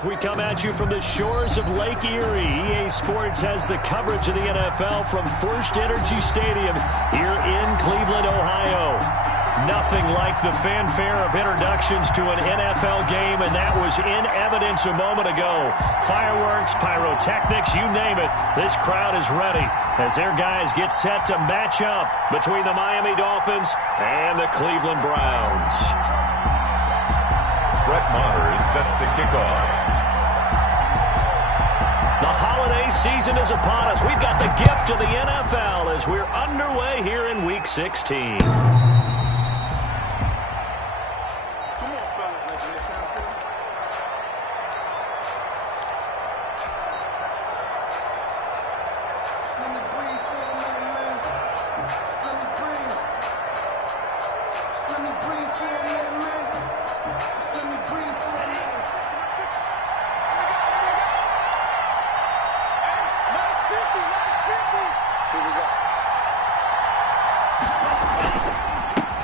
We come at you from the shores of Lake Erie. EA Sports has the coverage of the NFL from First Energy Stadium here in Cleveland, Ohio. Nothing like the fanfare of introductions to an NFL game, and that was in evidence a moment ago. Fireworks, pyrotechnics, you name it. This crowd is ready as their guys get set to match up between the Miami Dolphins and the Cleveland Browns. Brett Maher is set to kick off. The holiday season is upon us. We've got the gift of the NFL as we're underway here in Week 16.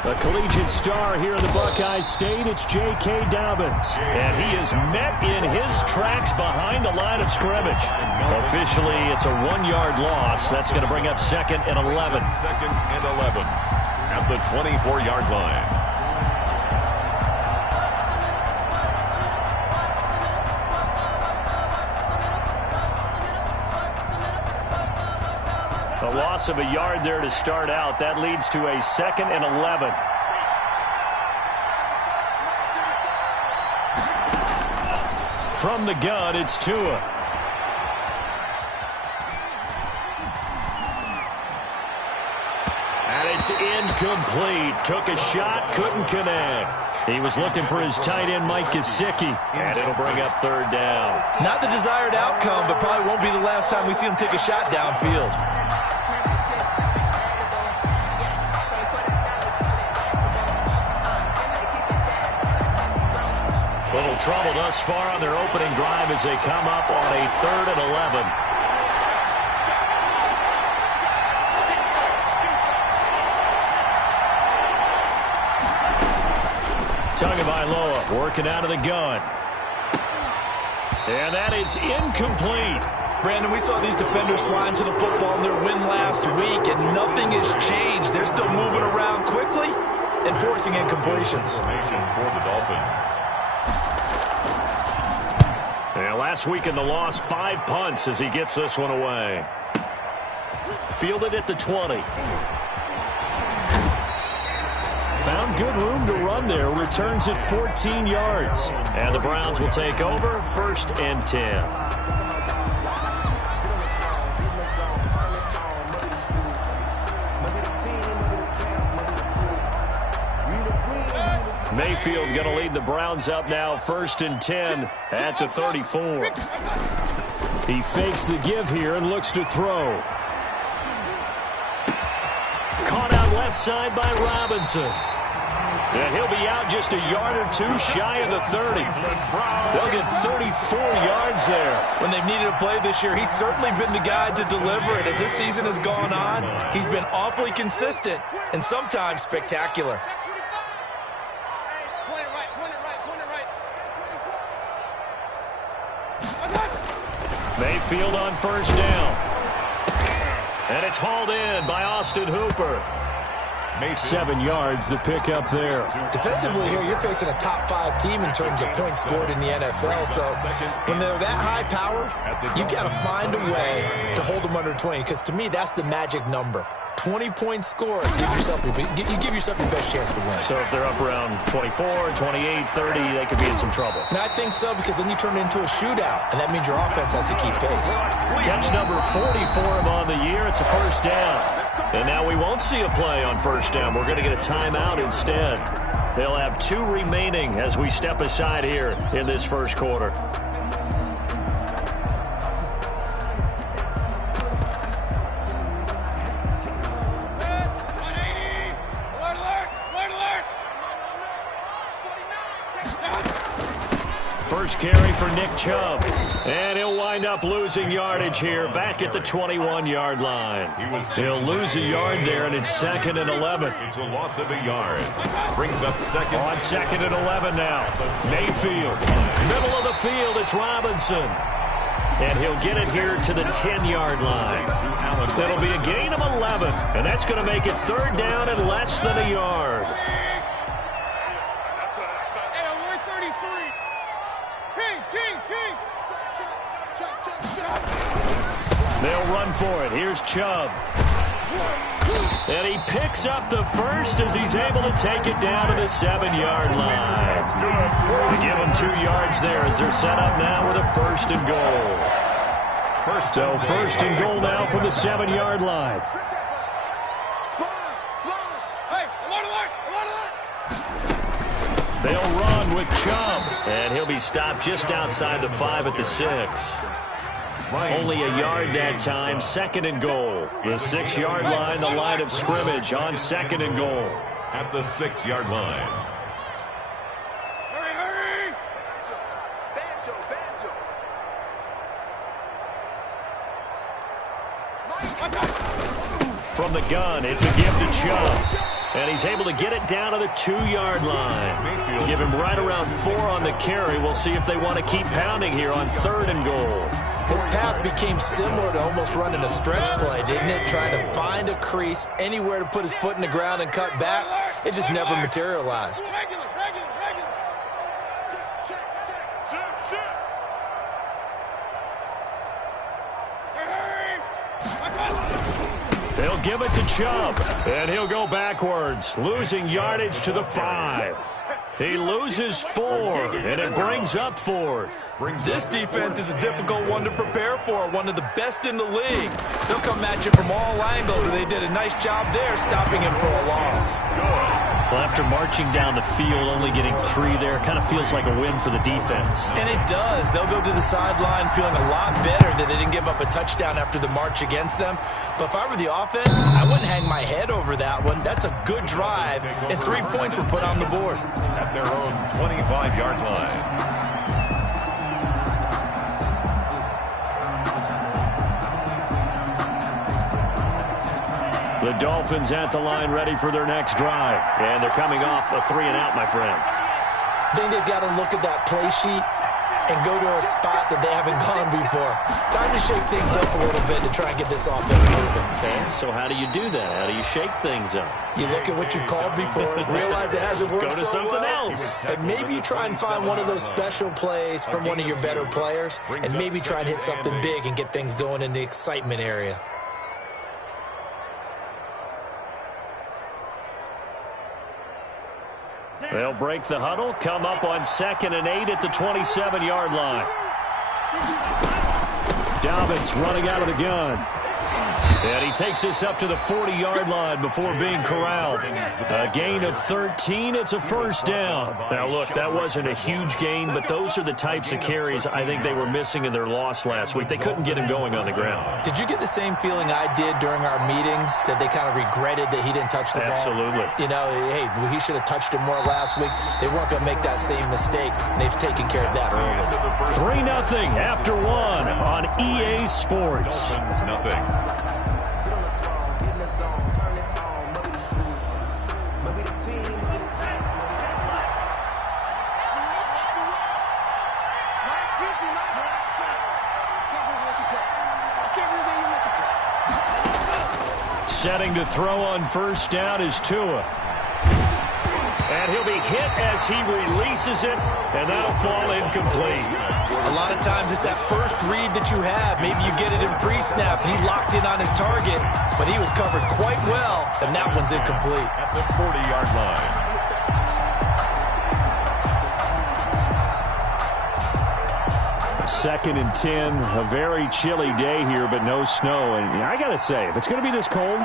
A collegiate star here in the Buckeye State, it's J.K. Dobbins. And he is met in his tracks behind the line of scrimmage. Officially, it's a 1-yard loss. That's going to bring up 2nd and 11. 2nd and 11 at the 24-yard line. A loss of a yard there to start out. That leads to a 2nd and 11. From the gun, it's Tua. And it's incomplete. Took a shot, couldn't connect. He was looking for his tight end, Mike Gesicki, and it'll bring up 3rd down. Not the desired outcome, but probably won't be the last time we see him take a shot downfield. Little trouble thus far on their opening drive as they come up on a 3rd and 11. Tagovailoa working out of the gun. And that is incomplete. Brandon, we saw these defenders flying to the football in their win last week, and nothing has changed. They're still moving around quickly and forcing incompletions. Formation for the Dolphins. Yeah, last week in the loss, 5 punts as he gets this one away. Fielded at the 20. Found good room to run there. Returns at 14 yards. And the Browns will take over 1st and 10. Mayfield going to lead the Browns up now 1st and 10 at the 34. He fakes the give here and looks to throw. Caught out left side by Robinson. And he'll be out just a yard or 2 shy of the 30. They'll get 34 yards there. When they've needed a play this year, he's certainly been the guy to deliver it. As this season has gone on, he's been awfully consistent and sometimes spectacular. Mayfield on 1st down. And it's hauled in by Austin Hooper. 7 yards, the pickup there. Defensively here, you're facing a top 5 team in terms of points scored in the NFL. So when they're that high powered, you've got to find a way to hold them under 20. Because to me, that's the magic number. 20 points scored, you give yourself your best chance to win. So if they're up around 24, 28, 30, they could be in some trouble. And I think so, because then you turn it into a shootout, and that means your offense has to keep pace. Catch number 40 for him on the year. It's a 1st down. And now we won't see a play on 1st down. We're going to get a timeout instead. They'll have 2 remaining as we step aside here in this 1st quarter. First carry for Nick Chubb. And he'll wind up losing yardage here back at the 21-yard line. He'll lose a yard there, and it's 2nd and 11. It's a loss of a yard. Brings up second. On 2nd and 11 now. Mayfield. Middle of the field, it's Robinson. And he'll get it here to the 10-yard line. That'll be a gain of 11, and that's going to make it 3rd down and less than a yard. They'll run for it. Here's Chubb. And he picks up the first as he's able to take it down to the 7-yard line. They give him 2 yards there as they're set up now with a 1st and goal. So 1st and goal now from the 7-yard line. They'll run with Chubb, and he'll be stopped just outside the 5 at the 6. Only a yard that time, 2nd and goal. The 6-yard line, the line of scrimmage on 2nd and goal. At the 6-yard line. Hurry! From the gun, it's a give to Chubb. And he's able to get it down to the 2-yard line. Give him right around 4 on the carry. We'll see if they want to keep pounding here on 3rd and goal. His path became similar to almost running a stretch play, didn't it? Trying to find a crease, anywhere to put his foot in the ground and cut back. It just never materialized. They'll give it to Chubb, and he'll go backwards, losing yardage to the 5. He loses 4, and it brings up 4th. This defense is a difficult one to prepare for, one of the best in the league. They'll come at you from all angles, and they did a nice job there stopping him for a loss. Well, after marching down the field, only getting 3 there, kind of feels like a win for the defense. And it does. They'll go to the sideline feeling a lot better that they didn't give up a touchdown after the march against them. But if I were the offense, I wouldn't hang my head over that one. That's a good drive, and 3 points were put on the board. At their own 25-yard line. The Dolphins at the line ready for their next drive. And they're coming off a 3-and-out, my friend. I think they've got to look at that play sheet and go to a spot that they haven't gone before. Time to shake things up a little bit to try and get this offense moving. Okay, so how do you do that? How do you shake things up? You look at what you've called before, realize it hasn't worked Go to so something well, else. and maybe you try and find one of those special plays from one of your better players, and maybe try and hit something big and get things going in the excitement area. They'll break the huddle, come up on 2nd and 8 at the 27-yard line. Dobbins running out of the gun. And he takes this up to the 40-yard line before being corralled. A gain of 13. It's a 1st down. Now, look, that wasn't a huge gain, but those are the types of carries I think they were missing in their loss last week. They couldn't get him going on the ground. Did you get the same feeling I did during our meetings, that they kind of regretted that he didn't touch the ball? Absolutely. You know, hey, he should have touched it more last week. They weren't going to make that same mistake, and they've taken care of that early. 3-0 after 1 on EA Sports. Nothing. Setting to throw on 1st down is Tua. And he'll be hit as he releases it, and that'll fall incomplete. A lot of times it's that first read that you have. Maybe you get it in pre-snap, and he locked in on his target, but he was covered quite well, and that one's incomplete. At the 40-yard line. 2nd and 10, a very chilly day here, but no snow. And I got to say, if it's going to be this cold,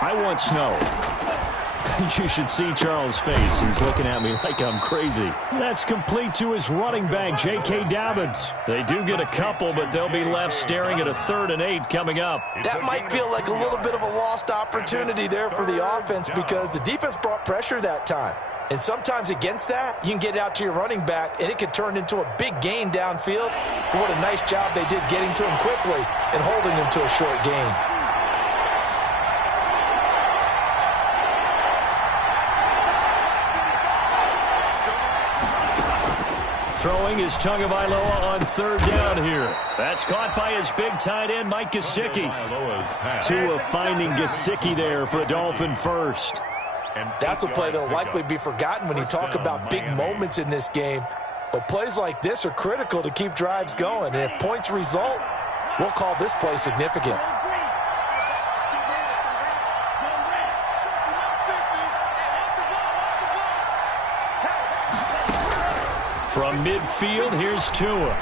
I want snow. You should see Charles' face. He's looking at me like I'm crazy. That's complete to his running back, J.K. Dobbins. They do get a couple, but they'll be left staring at a 3rd and 8 coming up. That might feel like a little bit of a lost opportunity there for the offense because the defense brought pressure that time. And sometimes against that, you can get it out to your running back, and it could turn into a big gain downfield. But what a nice job they did getting to him quickly and holding him to a short gain. Throwing is Tagovailoa on 3rd down here. That's caught by his big tight end, Mike Gesicki. Tua finding Gesicki there for a Dolphin first. That's a play that will likely be forgotten when you talk about big moments in this game. But plays like this are critical to keep drives going. And if points result, we'll call this play significant. From midfield, here's Tua.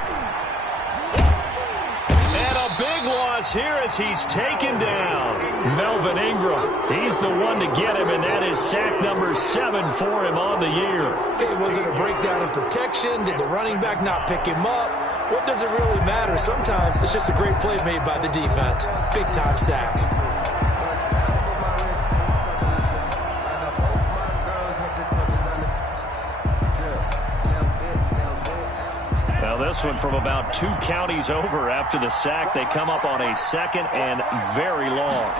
And a big loss here as he's taken down. Melvin Ingram, he's the one to get him, and that is sack number 7 for him on the year. Okay, was it a breakdown in protection? Did the running back not pick him up? What does it really matter? Sometimes it's just a great play made by the defense. Big-time sack. This one from about 2 counties over after the sack. They come up on a 2nd and very long.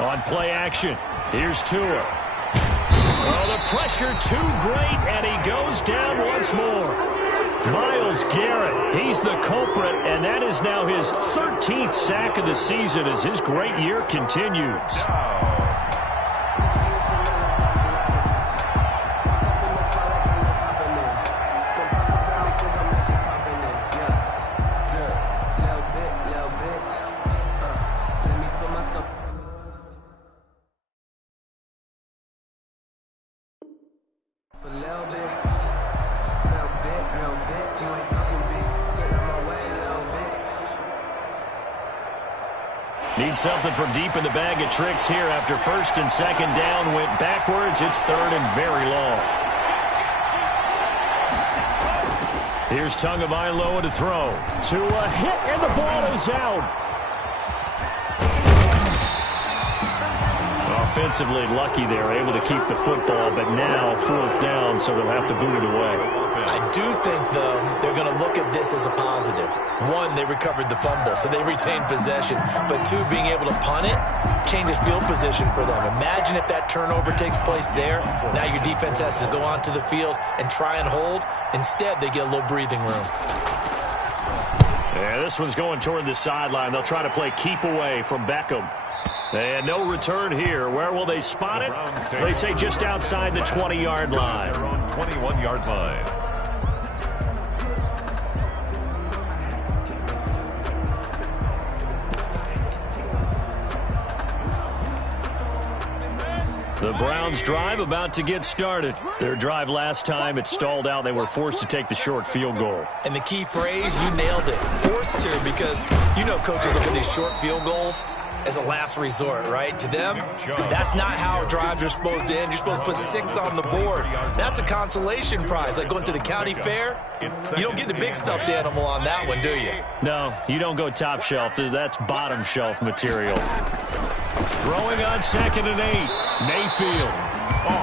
On play action, here's Tua. Oh, the pressure too great, and he goes down once more. Myles Garrett, he's the culprit, and that is now his 13th sack of the season as his great year continues. Need something from deep in the bag of tricks here after 1st and 2nd down went backwards. It's 3rd and very long. Here's Tagovailoa to throw. To a hit, and the ball is out. Offensively lucky they're able to keep the football, but now 4th down, so they'll have to boot it away. I do think, though, they're going to look at this as a positive. 1, they recovered the fumble, so they retained possession. But 2, being able to punt it changes field position for them. Imagine if that turnover takes place there. Now your defense has to go onto the field and try and hold. Instead, they get a little breathing room. Yeah, this one's going toward the sideline. They'll try to play keep away from Beckham. And no return here. Where will they spot it? They say just outside the 20-yard line. 21-yard line. The Browns' drive about to get started. Their drive last time, it stalled out. They were forced to take the short field goal. And the key phrase, you nailed it. Forced to, because you know coaches look at these short field goals as a last resort, right? To them, that's not how drives are supposed to end. You're supposed to put 6 on the board. That's a consolation prize, like going to the county fair. You don't get the big stuffed animal on that one, do you? No, you don't go top shelf. That's bottom shelf material. Throwing on 2nd and 8. Mayfield.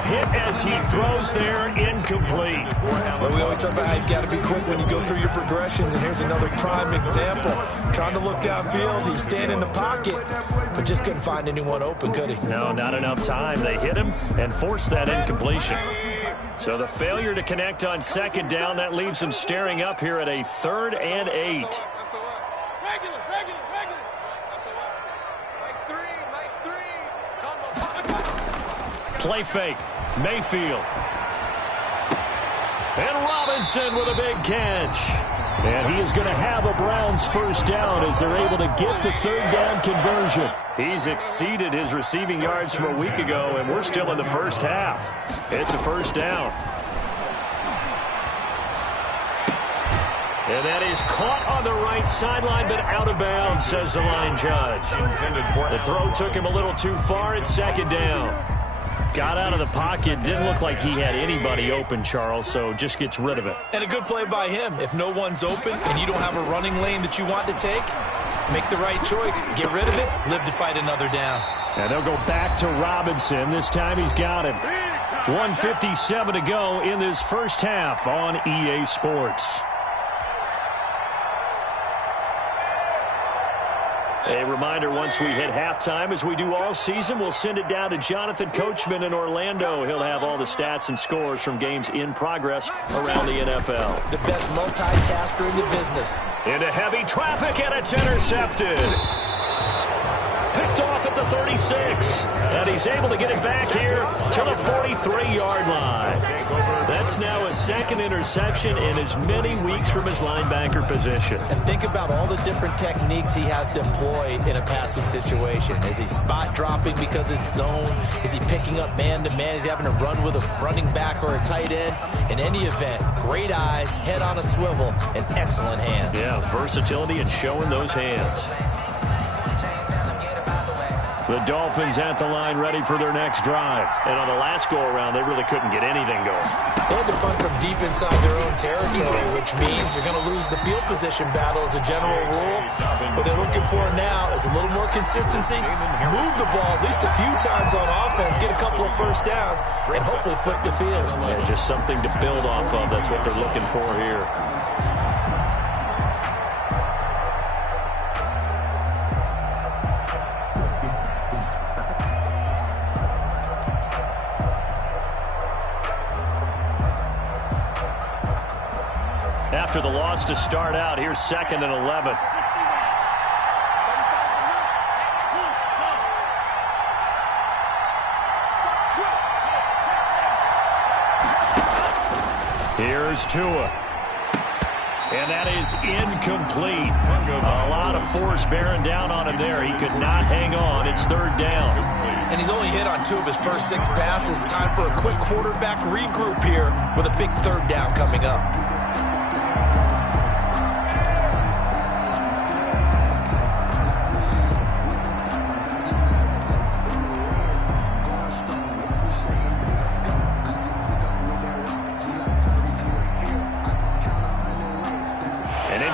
Hit as he throws there, incomplete. Well, we always talk about how you've got to be quick when you go through your progressions, and here's another prime example. Trying to look downfield, he's standing in the pocket, but just couldn't find anyone open, could he? No, not enough time. They hit him and forced that incompletion. So the failure to connect on 2nd down, that leaves him staring up here at a 3rd and 8. Play fake. Mayfield. And Robinson with a big catch. And he is going to have a Browns first down as they're able to get the 3rd down conversion. He's exceeded his receiving yards from a week ago, and we're still in the first half. It's a first down. And that is caught on the right sideline, but out of bounds, says the line judge. The throw took him a little too far. It's 2nd down. Got out of the pocket. Didn't look like he had anybody open, Charles, so just gets rid of it. And a good play by him. If no one's open and you don't have a running lane that you want to take, make the right choice. Get rid of it. Live to fight another down. And they'll go back to Robinson. This time he's got him. 1:57 to go in this first half on EA Sports. A reminder, once we hit halftime, as we do all season, we'll send it down to Jonathan Coachman in Orlando. He'll have all the stats and scores from games in progress around the NFL. The best multitasker in the business. Into heavy traffic, and it's intercepted. Picked off at the 36. And he's able to get it back here to the 43-yard line. That's now a second interception in as many weeks from his linebacker position. And think about all the different techniques he has to employ in a passing situation. Is he spot dropping because it's zone? Is he picking up man-to-man? Is he having to run with a running back or a tight end? In any event, great eyes, head on a swivel, and excellent hands. Yeah, versatility and showing those hands. The Dolphins at the line ready for their next drive. And on the last go-around, they really couldn't get anything going. They had to punt from deep inside their own territory, which means they're going to lose the field position battle as a general rule. What they're looking for now is a little more consistency, move the ball at least a few times on offense, get a couple of first downs, and hopefully flip the field. Yeah, just something to build off of. That's what they're looking for here. After the loss to start out, here's 2nd and 11. Here's Tua. And that is incomplete. A lot of force bearing down on him there. He could not hang on. It's 3rd down. And he's only hit on 2 of his first 6 passes. Time for a quick quarterback regroup here with a big 3rd down coming up.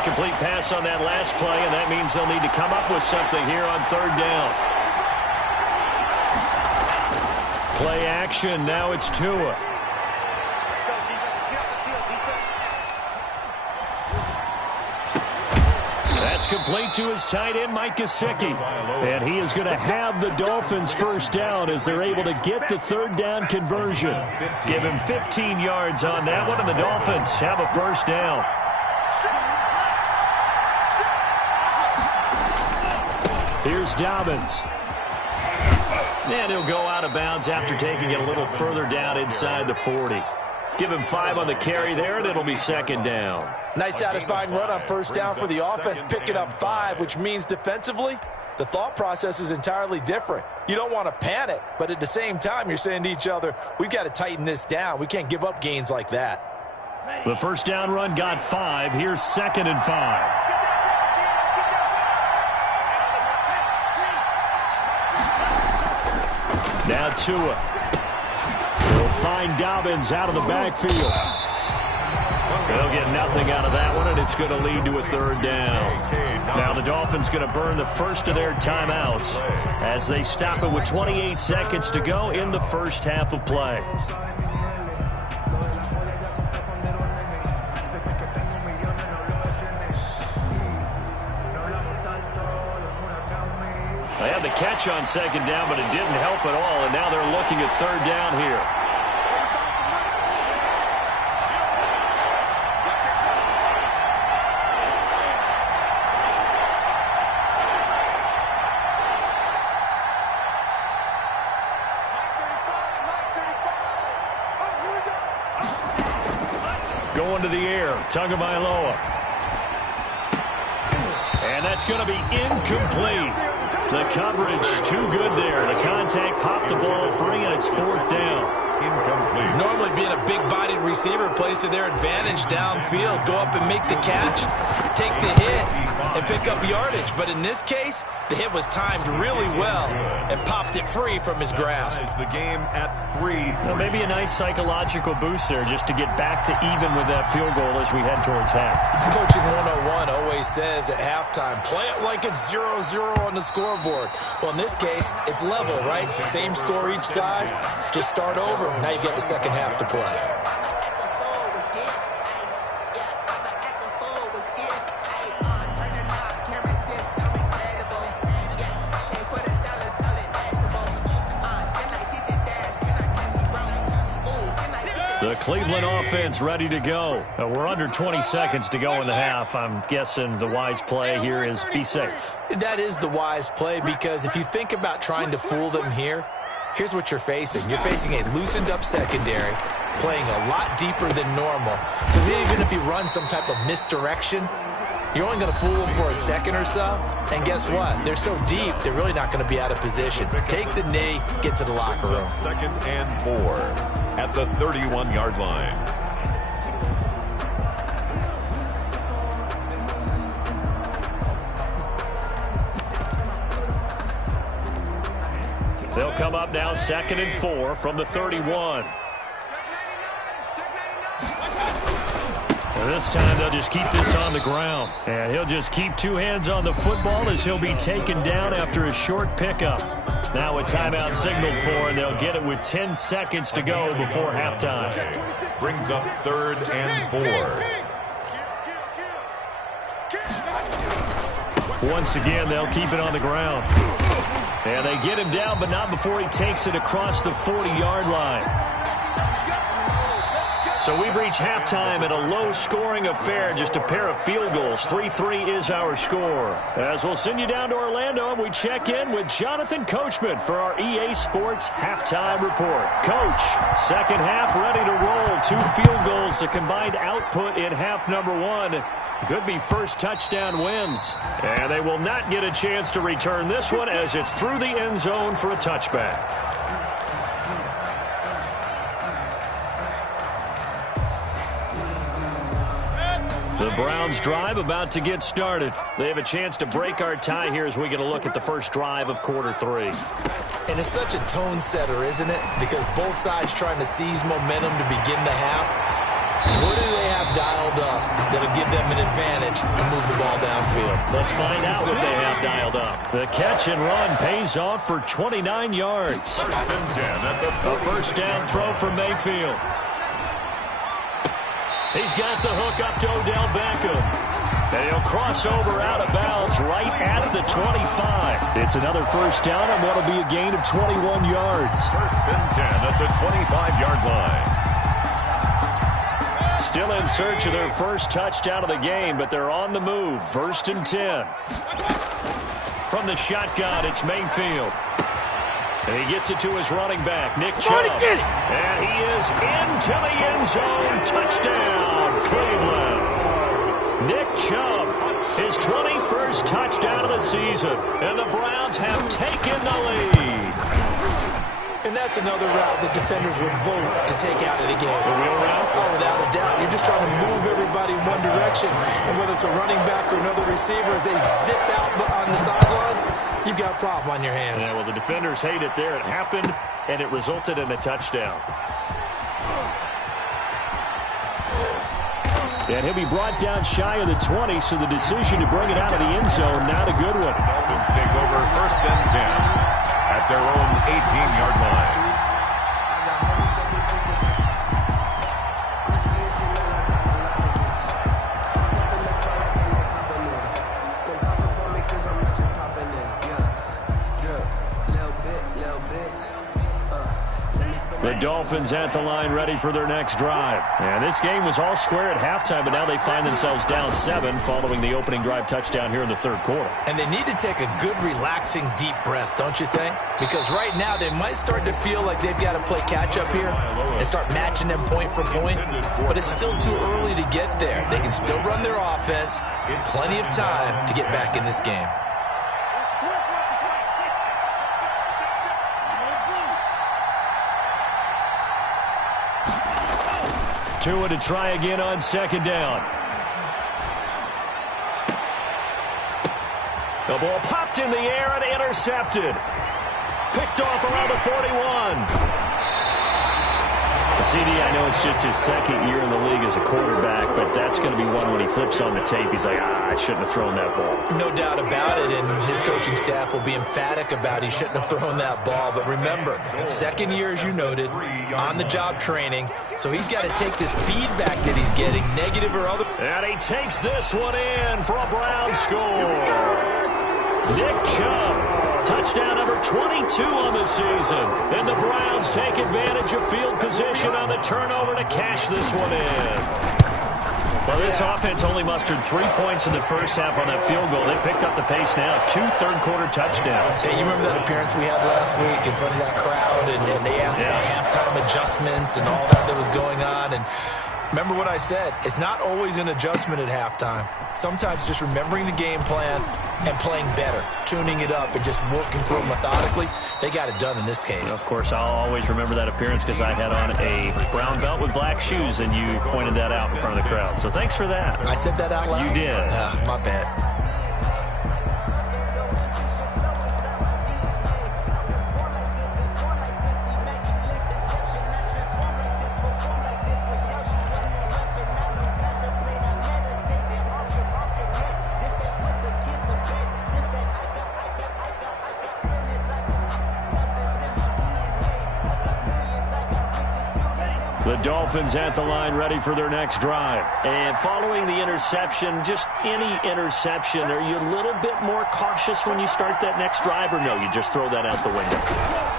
Incomplete pass on that last play, and that means they'll need to come up with something here on 3rd down. Play action. Now it's Tua. That's complete to his tight end, Mike Gesicki. And he is going to have the Dolphins first down as they're able to get the 3rd down conversion. Give him 15 yards on that one, and the Dolphins have a first down. Here's Dobbins. And he'll go out of bounds after taking it a little further down inside the 40. Give him 5 on the carry there, and it'll be 2nd down. Nice satisfying run on first down for the offense, picking up 5, which means defensively, the thought process is entirely different. You don't want to panic, but at the same time, you're saying to each other, we've got to tighten this down. We can't give up gains like that. The first down run got 5. Here's 2nd and 5. Now Tua. He'll find Dobbins out of the backfield. They'll get nothing out of that one, and it's going to lead to a 3rd down. Now the Dolphins going to burn the first of their timeouts as they stop it with 28 seconds to go in the first half of play. They had the catch on 2nd down, but it didn't help at all, and now they're looking at 3rd down here. Going to the air, Tagovailoa. And that's going to be incomplete. The coverage too good there. The contact popped the ball free, and it's 4th down. Incomplete. Normally being a big-bodied receiver plays to their advantage downfield. Go up and make the catch, take the hit, and pick up yardage. But in this case, the hit was timed really well and popped it free from his grasp. The game at 3. Well, maybe a nice psychological boost there just to get back to even with that field goal as we head towards half. Coaching 101 always says at halftime, play it like it's 0-0 on the scoreboard. Well, in this case, it's level, right? Same score each side. Just start over. Now you get the second half to play. The Cleveland offense ready to go. We're under 20 seconds to go in the half. I'm guessing the wise play here is be safe. That is the wise play, because if you think about trying to fool them here, here's what you're facing. You're facing a loosened up secondary, playing a lot deeper than normal. So even if you run some type of misdirection, you're only going to fool them for a second or so. And guess what? They're so deep, they're really not going to be out of position. Take the knee, get to the locker room. 2nd and 4 at the 31-yard line. They'll come up now 2nd and 4 from the 31. And this time they'll just keep this on the ground. And he'll just keep 2 hands on the football as he'll be taken down after a short pickup. Now a timeout signaled for, and they'll get it with 10 seconds to go before halftime. Brings up 3rd and 4. Once again, they'll keep it on the ground. And they get him down, but not before he takes it across the 40-yard line. So we've reached halftime at a low-scoring affair, just a pair of field goals. 3-3 is our score. As we'll send you down to Orlando, and we check in with Jonathan Coachman for our EA Sports Halftime Report. Coach, second half ready to roll. 2 field goals, the combined output in half number 1. Could be first touchdown wins. And they will not get a chance to return this one as it's through the end zone for a touchback. The Browns drive about to get started. They have a chance to break our tie here as we get a look at the first drive of quarter 3. And it's such a tone setter, isn't it? Because both sides trying to seize momentum to begin the half. What do they have dialed up that'll give them an advantage to move the ball downfield? Let's find out what they have dialed up. The catch and run pays off for 29 yards. A first down throw for Mayfield. He's got the hook up to Odell Beckham. And he'll cross over out of bounds right at the 25. It's another first down on what will be a gain of 21 yards. 1st and 10 at the 25-yard line. Still in search of their first touchdown of the game, but they're on the move. 1st and 10. From the shotgun, it's Mayfield. And he gets it to his running back, Nick Chubb. And he is into the end zone. Touchdown, Cleveland. Nick Chubb, his 21st touchdown of the season. And the Browns have taken the lead. And that's another route that defenders would vote to take out of the game. The wheel route? Oh, without a doubt. You're just trying to move everybody in one direction. And whether it's a running back or another receiver, as they zip out on the sideline, you've got a problem on your hands. Yeah, well, the defenders hate it there. It happened, and it resulted in a touchdown. And he'll be brought down shy of the 20, so the decision to bring it out of the end zone, not a good one. Dolphins take over 1st and 10 at their own 18-yard line. The Dolphins at the line ready for their next drive. And this game was all square at halftime, but now they find themselves down 7 following the opening drive touchdown here in the 3rd quarter. And they need to take a good, relaxing, deep breath, don't you think? Because right now they might start to feel like they've got to play catch-up here and start matching them point for point. But it's still too early to get there. They can still run their offense. Plenty of time to get back in this game. Tua to try again on 2nd down. The ball popped in the air and intercepted. Picked off around the 41. CD, I know it's just his second year in the league as a quarterback, but that's going to be one when he flips on the tape. He's like, I shouldn't have thrown that ball. No doubt about it, and his coaching staff will be emphatic about he shouldn't have thrown that ball. But remember, second year, as you noted, on-the-job training, so he's got to take this feedback that he's getting, negative or other. And he takes this one in for a Brown score. Nick Chubb. Touchdown number 22 on the season. And the Browns take advantage of field position on the turnover to cash this one in. Well, this offense only mustered 3 points in the first half on that field goal. They picked up the pace now. 2 third-quarter touchdowns. Hey, you remember that appearance we had last week in front of that crowd, and they asked about halftime adjustments and all that was going on, and remember what I said. It's not always an adjustment at halftime. Sometimes just remembering the game plan and playing better, tuning it up and just working through it methodically. They got it done in this case. Of course, I'll always remember that appearance because I had on a brown belt with black shoes, and you pointed that out in front of the crowd. So thanks for that. I said that out loud? You did. My bad. The Dolphins at the line, ready for their next drive. And following the interception, just any interception, are you a little bit more cautious when you start that next drive, or no, you just throw that out the window?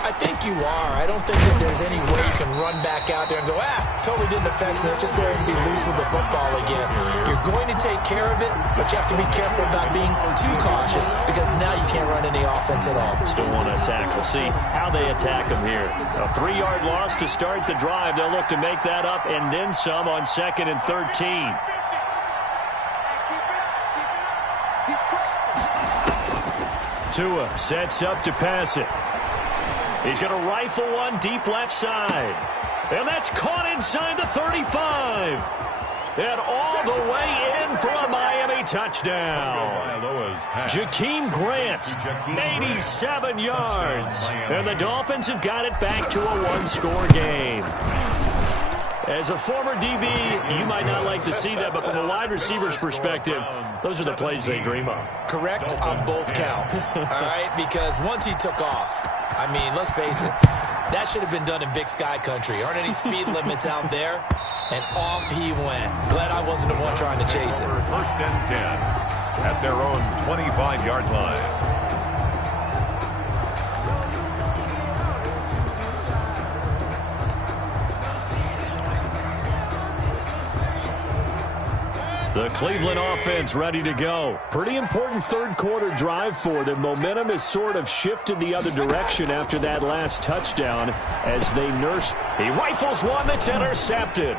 I think you are. I don't think that there's any way you can run back out there and go, totally didn't affect me. Let's just go ahead and be loose with the football again. You're going to take care of it, but you have to be careful about being too cautious because now you can't run any offense at all. Still want to attack. We'll see how they attack them here. A 3-yard loss to start the drive. They'll look to make that up and then some on 2nd and 13. Tua sets up to pass it. He's going to rifle one deep left side. And that's caught inside the 35. And all the way in for a Miami touchdown. Jakeem Grant, 87 yards. And the Dolphins have got it back to a one-score game. As a former DB, you might not like to see that, but from a wide receiver's perspective, those are the plays they dream of. Correct on both counts, all right? Because once he took off, I mean, let's face it, that should have been done in Big Sky country. Aren't any speed limits out there? And off he went. Glad I wasn't the one trying to chase him. First and 10 at their own 25-yard line. The Cleveland offense ready to go. Pretty important third-quarter drive for them. Momentum has sort of shifted the other direction after that last touchdown as they nurse. He rifles one that's intercepted.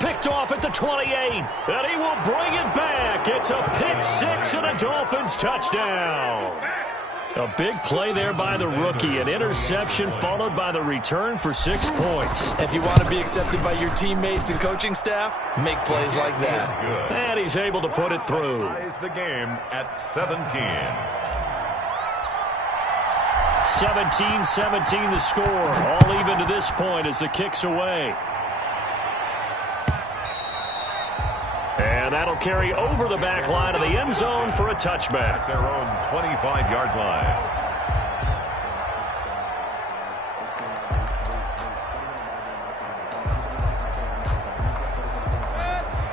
Picked off at the 28, and he will bring it back. It's a pick six and a Dolphins touchdown. A big play there by the rookie. An interception followed by the return for 6 points. If you want to be accepted by your teammates and coaching staff, make plays like that. And he's able to put it through. Ties the game at 17. 17-17 the score. All even to this point as the kick's away. And that'll carry over the back line of the end zone for a touchback. At their own 25-yard line.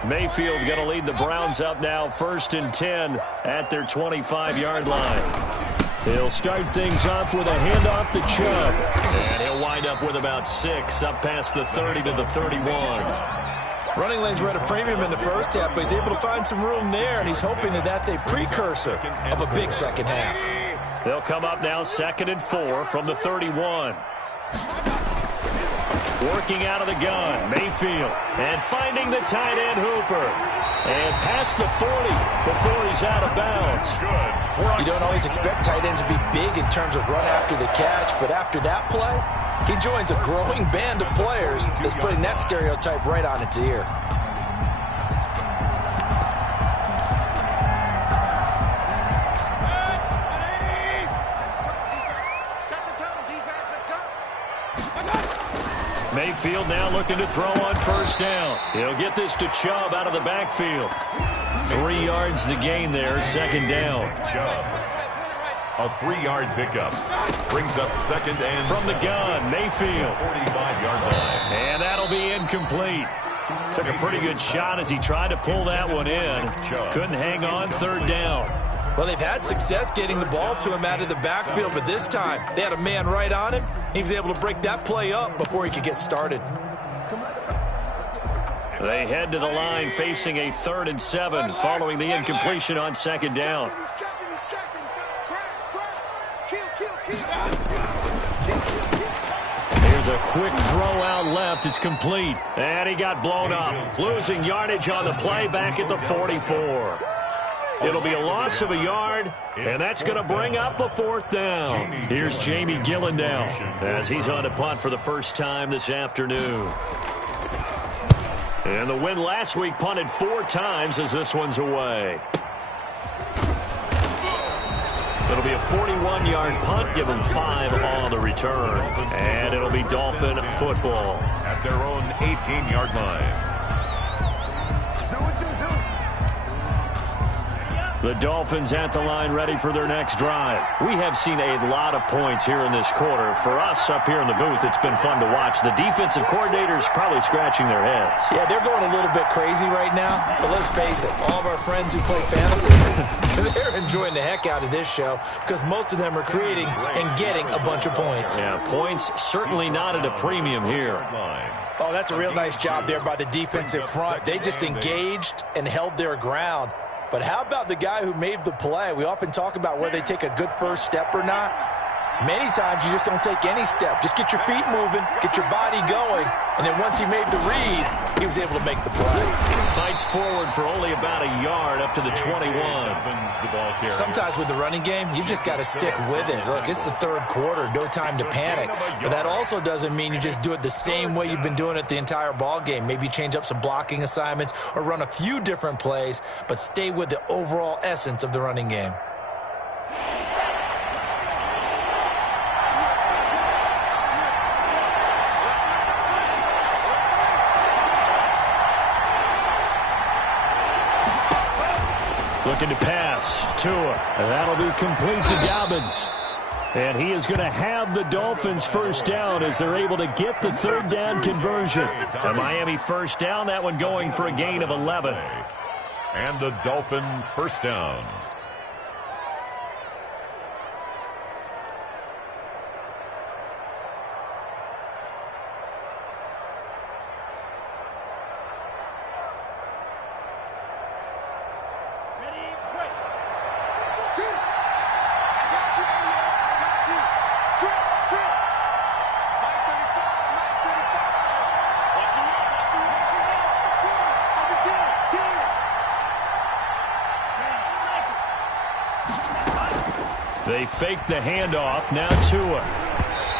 Mayfield going to lead the Browns up now, 1st and 10 at their 25-yard line. He'll start things off with a handoff to Chubb. And he'll wind up with about 6 up past the 30 to the 31. Running lanes were at a premium in the first half, but he's able to find some room there, and he's hoping that that's a precursor of a big second half. They'll come up now 2nd and 4 from the 31. Working out of the gun, Mayfield, and finding the tight end Hooper. And past the 40 before he's out of bounds. You don't always expect tight ends to be big in terms of run after the catch, but after that play, he joins a growing band of players that's putting that stereotype right on its ear. Mayfield now looking to throw on first down. He'll get this to Chubb out of the backfield. 3 yards the gain there, second down. Chubb. A 3-yard pickup. Brings up second and from the gun, Mayfield. 45-yard line. And that'll be incomplete. Took a pretty good shot as he tried to pull that one in. Couldn't hang on, third down. Well, they've had success getting the ball to him out of the backfield, but this time they had a man right on him. He was able to break that play up before he could get started. They head to the line facing a 3rd and 7 following the incompletion on second down. Here's a quick throw out left. It's complete. And he got blown up. Losing yardage on the play back at the 44. It'll be a loss of a yard, and that's going to bring up a 4th down. Here's Jamie Gillen now as he's on to punt for the first time this afternoon. And the win last week punted 4 times as this one's away. It'll be a 41-yard punt, give them 5 on the return. And it'll be Dolphin football. At their own 18-yard line. The Dolphins at the line ready for their next drive. We have seen a lot of points here in this quarter. For us up here in the booth, it's been fun to watch. The defensive coordinators probably scratching their heads. Yeah, they're going a little bit crazy right now. But let's face it, all of our friends who play fantasy, they're enjoying the heck out of this show because most of them are creating and getting a bunch of points. Yeah, points certainly not at a premium here. Oh, that's a real nice job there by the defensive front. They just engaged and held their ground. But how about the guy who made the play? We often talk about whether they take a good first step or not. Many times you just don't take any step. Just get your feet moving, get your body going, and then once he made the read, he was able to make the play. Fights forward for only about a yard up to the 21. Sometimes with the running game, you just got to stick with it. Look, it's the 3rd quarter, no time to panic. But that also doesn't mean you just do it the same way you've been doing it the entire ball game. Maybe change up some blocking assignments or run a few different plays, but stay with the overall essence of the running game. Looking to pass. Tua. And that'll be complete to Dobbins. And he is going to have the Dolphins first down as they're able to get the 3rd down conversion. A Miami first down, that one going for a gain of 11. And the Dolphin first down. They fake the handoff. Now Tua.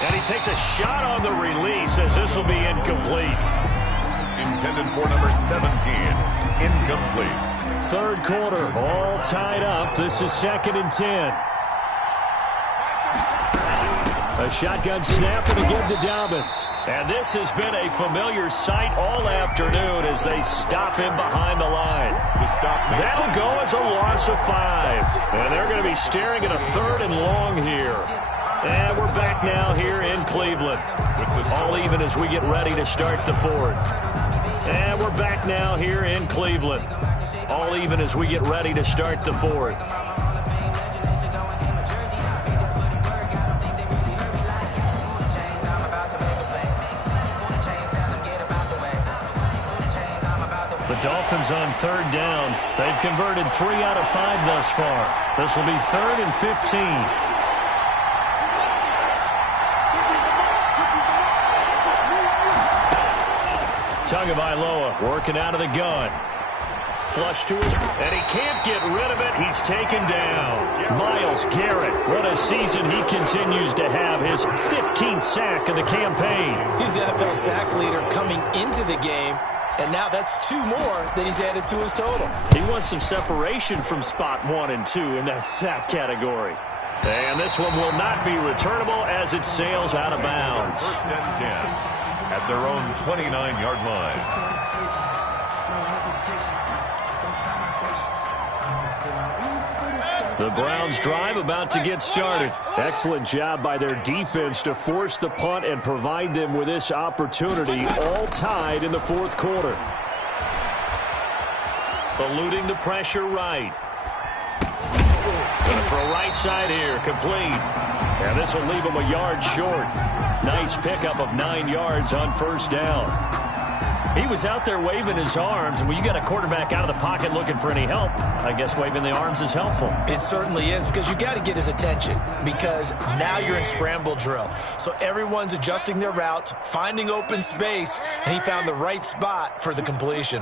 And he takes a shot on the release as this will be incomplete. Intended for number 17. Incomplete. 3rd quarter, all tied up. This is 2nd and 10. A shotgun snap and again to Dobbins. And this has been a familiar sight all afternoon as they stop him behind the line. That'll go as a loss of 5. And they're going to be staring at a 3rd and long here. And we're back now here in Cleveland. All even as we get ready to start the 4th. And we're back now here in Cleveland. All even as we get ready to start the 4th. The Dolphins on 3rd down. They've converted 3 out of 5 thus far. This will be 3rd and 15. Tagovailoa working out of the gun. Flush to his, and he can't get rid of it. He's taken down. Myles Garrett, what a season he continues to have. His 15th sack of the campaign. He's the NFL sack leader coming into the game. And now that's 2 more that he's added to his total. He wants some separation from spot 1 and 2 in that sack category. And this one will not be returnable as it sails out of bounds. 1st and 10. at their own 29-yard line. The Browns drive about to get started. Excellent job by their defense to force the punt and provide them with this opportunity, all tied in the fourth quarter. Eluding the pressure right. Going to throw right side here, complete. And this will leave him a yard short. Nice pickup of 9 yards on first down. He was out there waving his arms, and when you got a quarterback out of the pocket looking for any help, I guess waving the arms is helpful. It certainly is, because you got to get his attention, because now you're in scramble drill. So everyone's adjusting their routes, finding open space, and he found the right spot for the completion.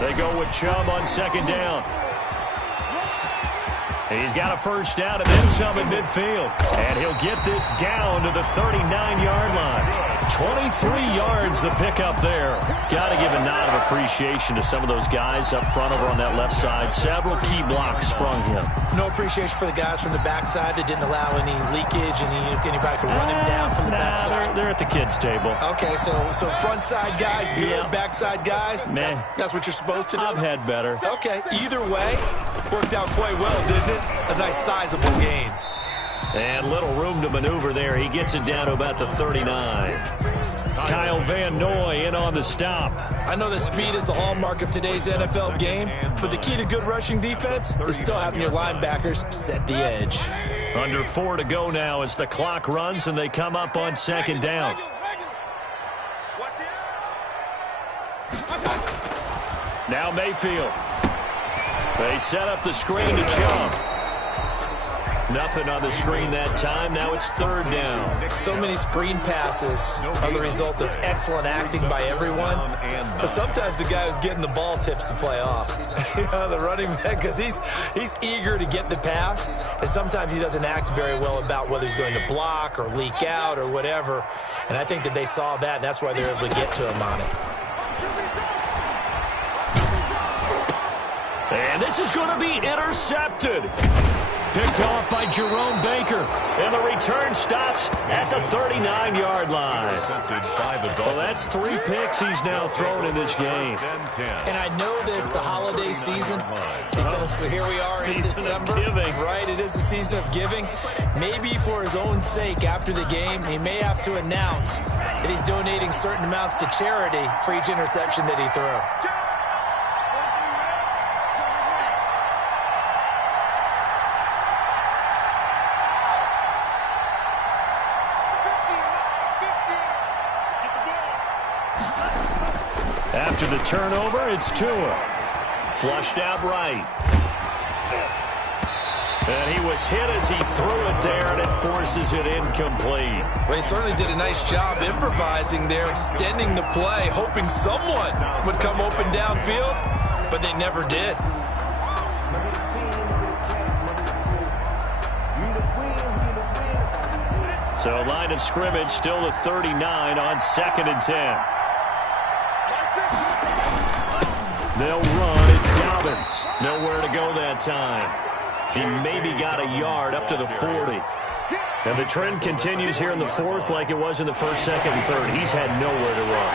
They go with Chubb on second down. He's got a first down and then some in midfield. And he'll get this down to the 39-yard line. 23 yards the pickup there. Got to give a nod of appreciation to some of those guys up front over on that left side. Several key blocks sprung him. No appreciation for the guys from the backside that didn't allow any leakage, and anybody could run him down from the backside. They're at the kids' table. Okay, so front side guys good, yeah. Backside guys, man, that's what you're supposed to do? I've had better. Okay, either way, worked out quite well, didn't it? A nice sizable gain. And little room to maneuver there. He gets it down to about the 39. Kyle Van Noy in on the stop. I know that speed is the hallmark of today's NFL game, but the key to good rushing defense is still having your linebackers set the edge. Under 4 to go now as the clock runs and they come up on second down. Now Mayfield. They set up the screen to Chubb. Nothing on the screen that time. Now it's third down. So many screen passes are the result of excellent acting by everyone. But sometimes the guy who's getting the ball tips the play off. The running back, because he's eager to get the pass. And sometimes he doesn't act very well about whether he's going to block or leak out or whatever. And I think that they saw that, and that's why they're able to get to him on it. And this is going to be intercepted. Picked off by Jerome Baker. And the return stops at the 39-yard line. Well, that's 3 picks he's now thrown in this game. And I know this, the holiday season, because here we are in December. Right, it is the season of giving. Maybe for his own sake, after the game, he may have to announce that he's donating certain amounts to charity for each interception that he threw. After the turnover, it's Tua. Flushed out right. And he was hit as he threw it there, and it forces it incomplete. Well, he certainly did a nice job improvising there, extending the play, hoping someone would come open downfield, but they never did. So line of scrimmage, still the 39 on 2nd and 10. They'll run. It's Dobbins. Nowhere to go that time. He maybe got a yard up to the 40. And the trend continues here in the fourth like it was in the first, second, and third. He's had nowhere to run.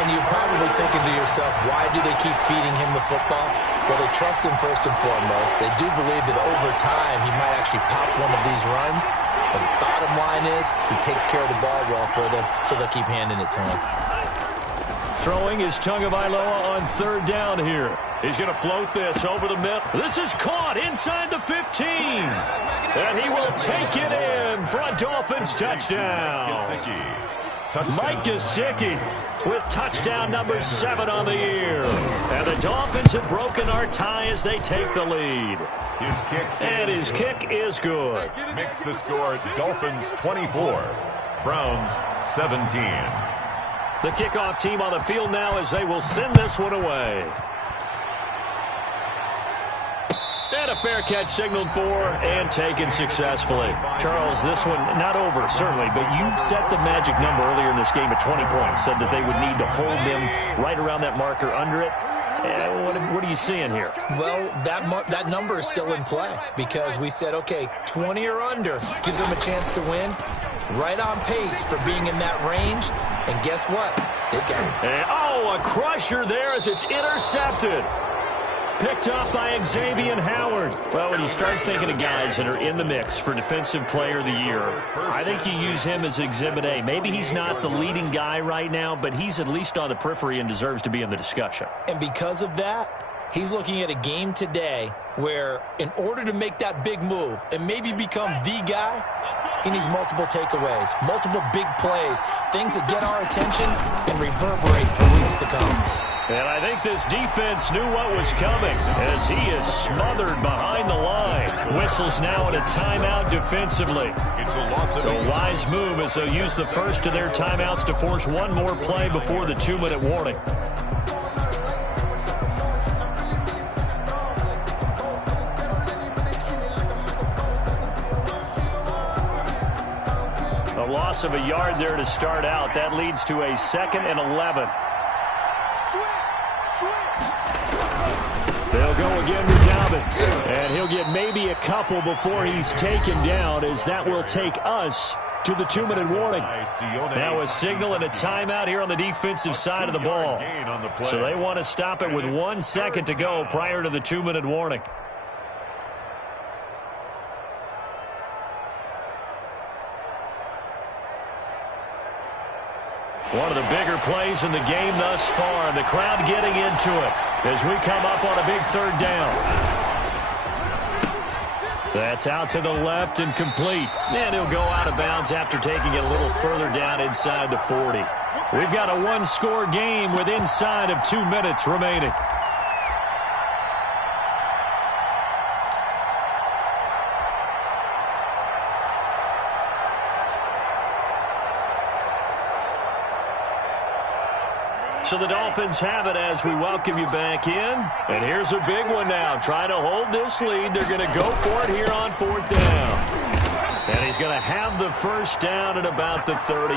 And you're probably thinking to yourself, why do they keep feeding him the football? Well, they trust him first and foremost. They do believe that over time he might actually pop one of these runs. The bottom line is he takes care of the ball well for them, so they'll keep handing it to him. Throwing is Tagovailoa on third down here. He's going to float this over the middle. This is caught inside the 15. And he will take it in for a Dolphins touchdown. Mike Gesicki with touchdown number 7 on the year. And the Dolphins have broken our tie as they take the lead. His kick is good. Makes the score Dolphins 24, Browns 17. The kickoff team on the field now as they will send this one away. And a fair catch signaled for and taken successfully. Charles, this one not over, certainly, but you set the magic number earlier in this game at 20 points, said that they would need to hold them right around that marker under it. What are you seeing here? Well, that number is still in play because we said, okay, 20 or under gives them a chance to win. Right on pace for being in that range. And guess what? They've got it. And, oh, a crusher there as it's intercepted. Picked up by Xavier Howard. Well, when you start thinking of guys that are in the mix for Defensive Player of the Year, I think you use him as Exhibit A. Maybe he's not the leading guy right now, but he's at least on the periphery and deserves to be in the discussion. And because of that, he's looking at a game today where in order to make that big move and maybe become the guy, he needs multiple takeaways, multiple big plays, things that get our attention and reverberate for weeks to come. And I think this defense knew what was coming as he is smothered behind the line. Whistles now in a timeout defensively. It's a wise move as they'll use the first of their timeouts to force one more play before the 2-minute warning. A loss of a yard there to start out. That leads to a 2nd and 11. They'll go again with Dobbins. And he'll get maybe a couple before he's taken down, as that will take us to the 2-minute warning. Now a signal and a timeout here on the defensive side of the ball. So they want to stop it with 1 second to go prior to the 2-minute warning. One of the bigger plays in the game thus far. The crowd getting into it as we come up on a big 3rd down. That's out to the left and complete. And he'll go out of bounds after taking it a little further down inside the 40. We've got a 1-score game with inside of 2 minutes remaining. So the Dolphins have it as we welcome you back in. And here's a big one now. Trying to hold this lead. They're going to go for it here on 4th down. And he's going to have the first down at about the 38.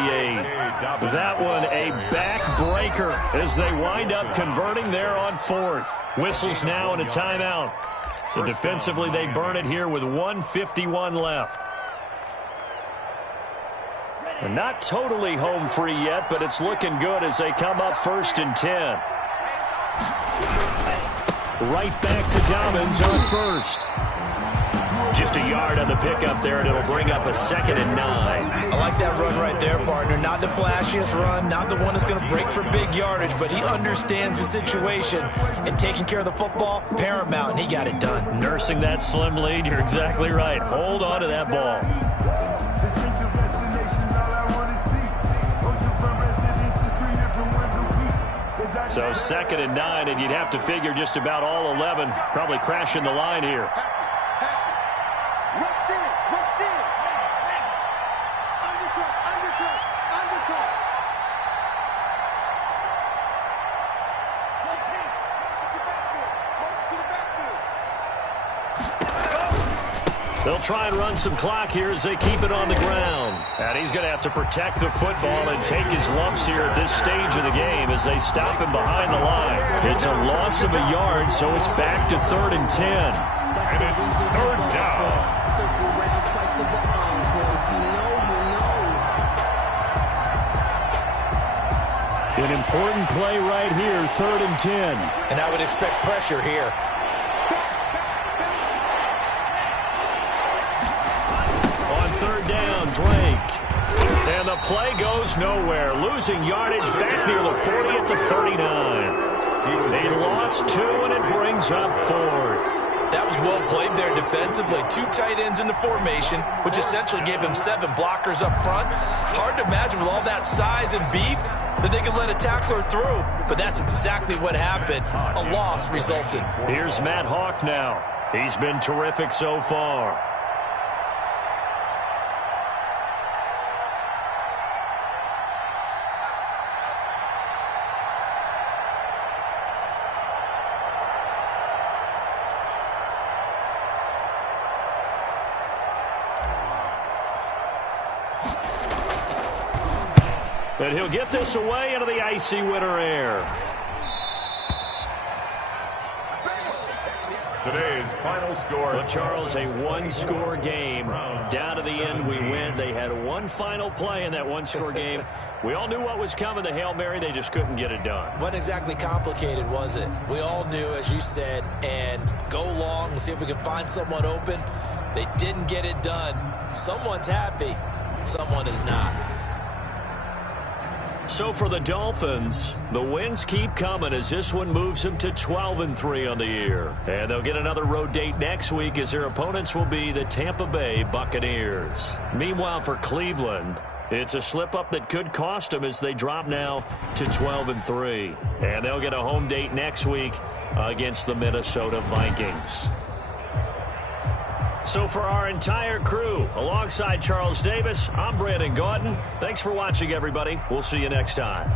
That one a backbreaker as they wind up converting there on 4th. Whistles now in a timeout. So defensively they burn it here with 1:51 left. And not totally home free yet, but it's looking good as they come up 1st and 10. Right back to Dobbins on 1st. Just a yard on the pickup there, and it'll bring up a 2nd and 9. I like that run right there, partner. Not the flashiest run, not the one that's going to break for big yardage, but he understands the situation, and taking care of the football, paramount, and he got it done. Nursing that slim lead, you're exactly right. Hold on to that ball. So 2nd and 9, and you'd have to figure just about all 11 probably crashing the line here. They'll try and run some clock here as they keep it on the ground. And he's going to have to protect the football and take his lumps here at this stage of the game as they stop him behind the line. It's a loss of a yard, so it's back to 3rd and 10. And it's 3rd down. An important play right here, 3rd and 10. And I would expect pressure here. On 3rd down, Drake. And the play goes nowhere. Losing yardage back near the 40 at the 39. They lost 2, and it brings up 4th. That was well played there defensively. 2 tight ends in the formation, which essentially gave him 7 blockers up front. Hard to imagine with all that size and beef that they could let a tackler through. But that's exactly what happened. A loss resulted. Here's Matt Hawk now. He's been terrific so far. And he'll get this away into the icy winter air. Today's final score. Well, Charles, a one-score game. Down to the end, we win. They had one final play in that one-score game. We all knew what was coming, the Hail Mary. They just couldn't get it done. Wasn't exactly complicated, was it? We all knew, as you said, and go long and see if we can find someone open. They didn't get it done. Someone's happy. Someone is not. So for the Dolphins, the wins keep coming as this one moves them to 12-3 on the year. And they'll get another road date next week as their opponents will be the Tampa Bay Buccaneers. Meanwhile, for Cleveland, it's a slip-up that could cost them as they drop now to 12-3. And they'll get a home date next week against the Minnesota Vikings. So for our entire crew, alongside Charles Davis, I'm Brandon Gaudin. Thanks for watching, everybody. We'll see you next time.